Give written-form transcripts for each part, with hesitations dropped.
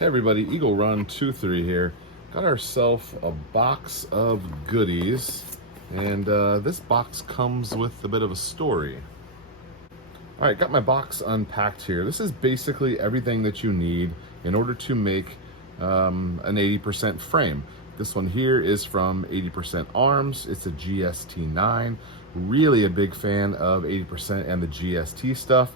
Hey everybody, Eagle Run 23 here. Got ourselves a box of goodies, and this box comes with a bit of a story. All right, got my box unpacked here. This is basically everything that you need in order to make an 80% frame. This one here is from 80% Arms. It's a GST9. Really a big fan of 80% and the GST stuff.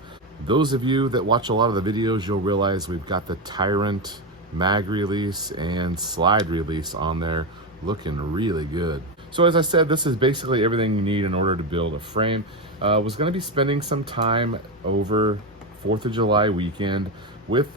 Those of you that watch a lot of the videos, you'll realize we've got the Tyrant mag release and slide release on there, looking really good. So as I said, this is basically everything you need in order to build a frame. Was going to be spending some time over 4th of July weekend with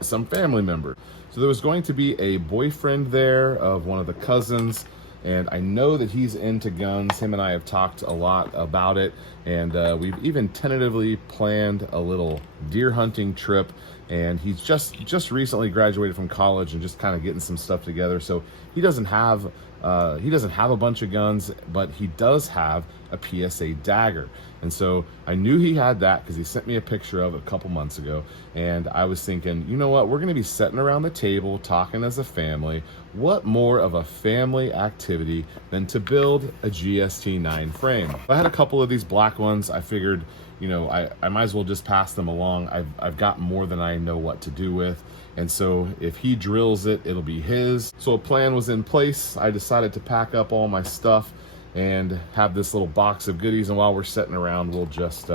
some family members. So there was going to be a boyfriend there of one of the cousins, and I know that he's into guns. Him and I have talked a lot about it, and we've even tentatively planned a little deer hunting trip. And he's just recently graduated from college and just kind of getting some stuff together. So he doesn't have a bunch of guns, but he does have a PSA dagger. And so I knew he had that because he sent me a picture of it a couple months ago. And I was thinking, you know what, we're going to be sitting around the table talking as a family. What more of a family activity than to build a GST9 frame? I had a couple of these black ones. I figured, you know, I might as well just pass them along. I've got more than I know what to do with. And so if he drills it, it'll be his. So a plan was in place. I decided to pack up all my stuff and have this little box of goodies. And while we're sitting around, we'll just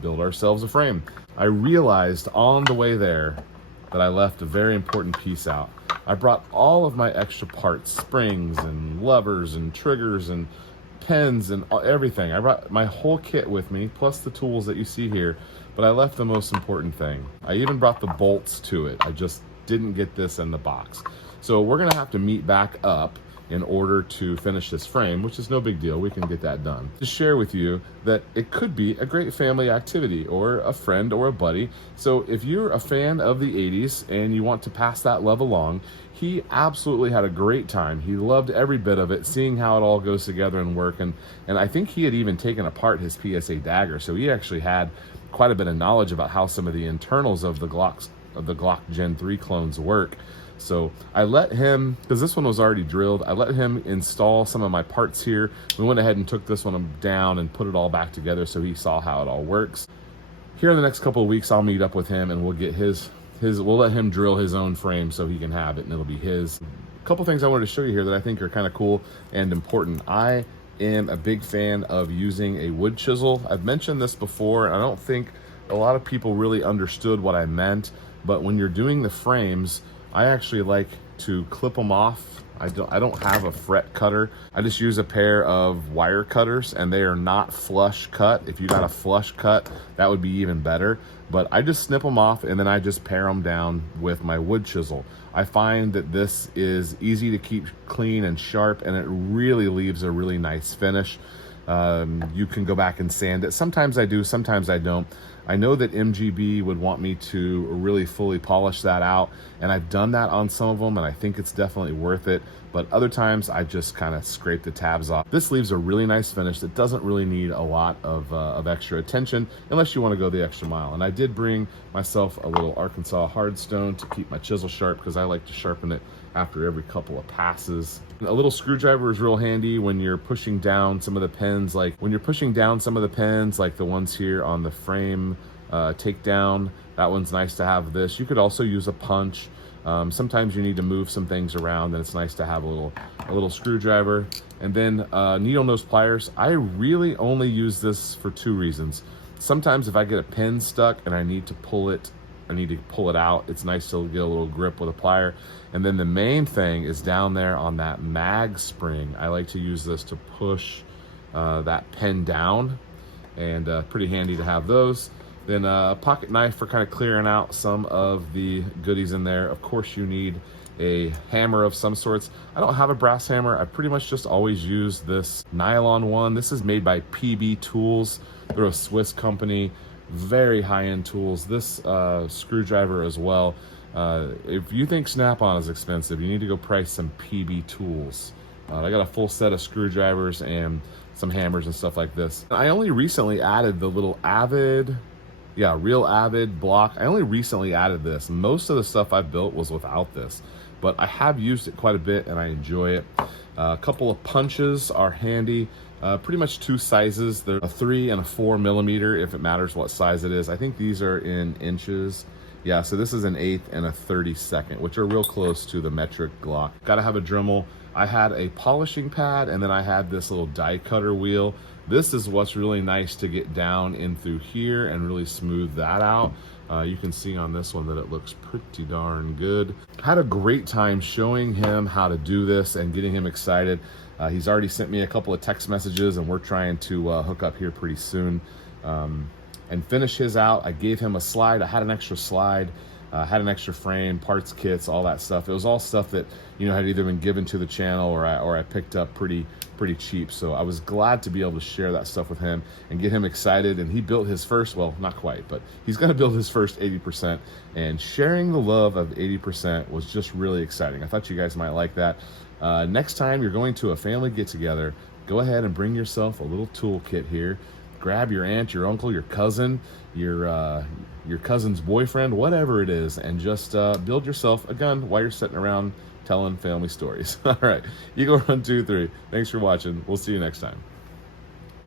build ourselves a frame. I realized on the way there that I left a very important piece out. I brought all of my extra parts, springs and levers and triggers and pens and everything. I brought my whole kit with me, plus the tools that you see here, but I left the most important thing. I even brought the bolts to it. I just didn't get this in the box. So we're gonna have to meet back up in order to finish this frame, which is no big deal. We can get that done. To share with you that it could be a great family activity or a friend or a buddy. So if you're a fan of the 80s and you want to pass that love along, he absolutely had a great time. He loved every bit of it, seeing how it all goes together and work. And I think he had even taken apart his PSA dagger. So he actually had quite a bit of knowledge about how some of the internals of the Glock Gen 3 clones work. So I let him, because this one was already drilled, I let him install some of my parts here. We went ahead and took this one down and put it all back together so he saw how it all works. Here in the next couple of weeks, I'll meet up with him and we'll get we'll let him drill his own frame so he can have it and it'll be his. A couple things I wanted to show you here that I think are kind of cool and important. I am a big fan of using a wood chisel. I've mentioned this before, and I don't think a lot of people really understood what I meant, but when you're doing the frames, I actually like to clip them off. I don't have a fret cutter. I just use a pair of wire cutters, and they are not flush cut. If you got a flush cut, that would be even better. But I just snip them off and then I just pare them down with my wood chisel. I find that this is easy to keep clean and sharp, and it really leaves a really nice finish. You can go back and sand it. Sometimes I do, sometimes I don't. I know that MGB would want me to really fully polish that out, and I've done that on some of them, and I think it's definitely worth it. But other times I just kind of scrape the tabs off. This leaves a really nice finish that doesn't really need a lot of extra attention unless you want to go the extra mile. And I did bring myself a little Arkansas hardstone to keep my chisel sharp, because I like to sharpen it after every couple of passes. A little screwdriver is real handy when you're pushing down some of the pins, like the ones here on the frame takedown. That one's nice to have this. You could also use a punch. Sometimes you need to move some things around, and it's nice to have a little screwdriver. And then needle nose pliers. I really only use this for two reasons. Sometimes if I get a pin stuck and I need to pull it out, it's nice to get a little grip with a plier. And then the main thing is down there on that mag spring. I like to use this to push that pen down, and pretty handy to have those. Then a pocket knife for kind of clearing out some of the goodies in there. Of course, you need a hammer of some sorts. I don't have a brass hammer. I pretty much just always use this nylon one. This is made by PB Tools. They're a Swiss company, very high-end tools. This screwdriver as well. If you think Snap-on is expensive, you need to go price some PB Tools. I got a full set of screwdrivers and some hammers and stuff like this. I only recently added the little Avid Yeah, real avid block. I only recently added this. Most of the stuff I've built was without this, but I have used it quite a bit and I enjoy it. A couple of punches are handy. Pretty much two sizes. They're a 3 and a 4 millimeter, if it matters what size it is. I think these are in inches. Yeah, so this is an 1/8 and a 32nd, which are real close to the metric Glock. Gotta have a Dremel. I had a polishing pad, and then I had this little die cutter wheel. This is what's really nice to get down in through here and really smooth that out. You can see on this one that it looks pretty darn good. Had a great time showing him how to do this and getting him excited. He's already sent me a couple of text messages, and we're trying to hook up here pretty soon and finish his out. I gave him a slide. I had an extra slide, had an extra frame, parts kits, all that stuff. It was all stuff that, you know, had either been given to the channel or I picked up pretty cheap. So I was glad to be able to share that stuff with him and get him excited. And he built his first, well, not quite, but he's going to build his first 80%. And sharing the love of 80% was just really exciting. I thought you guys might like that. Next time you're going to a family get-together, go ahead and bring yourself a little toolkit here. Grab your aunt, your uncle, your cousin, your cousin's boyfriend, whatever it is, and just build yourself a gun while you're sitting around telling family stories. All right, Eagle Run 23. Thanks for watching. We'll see you next time.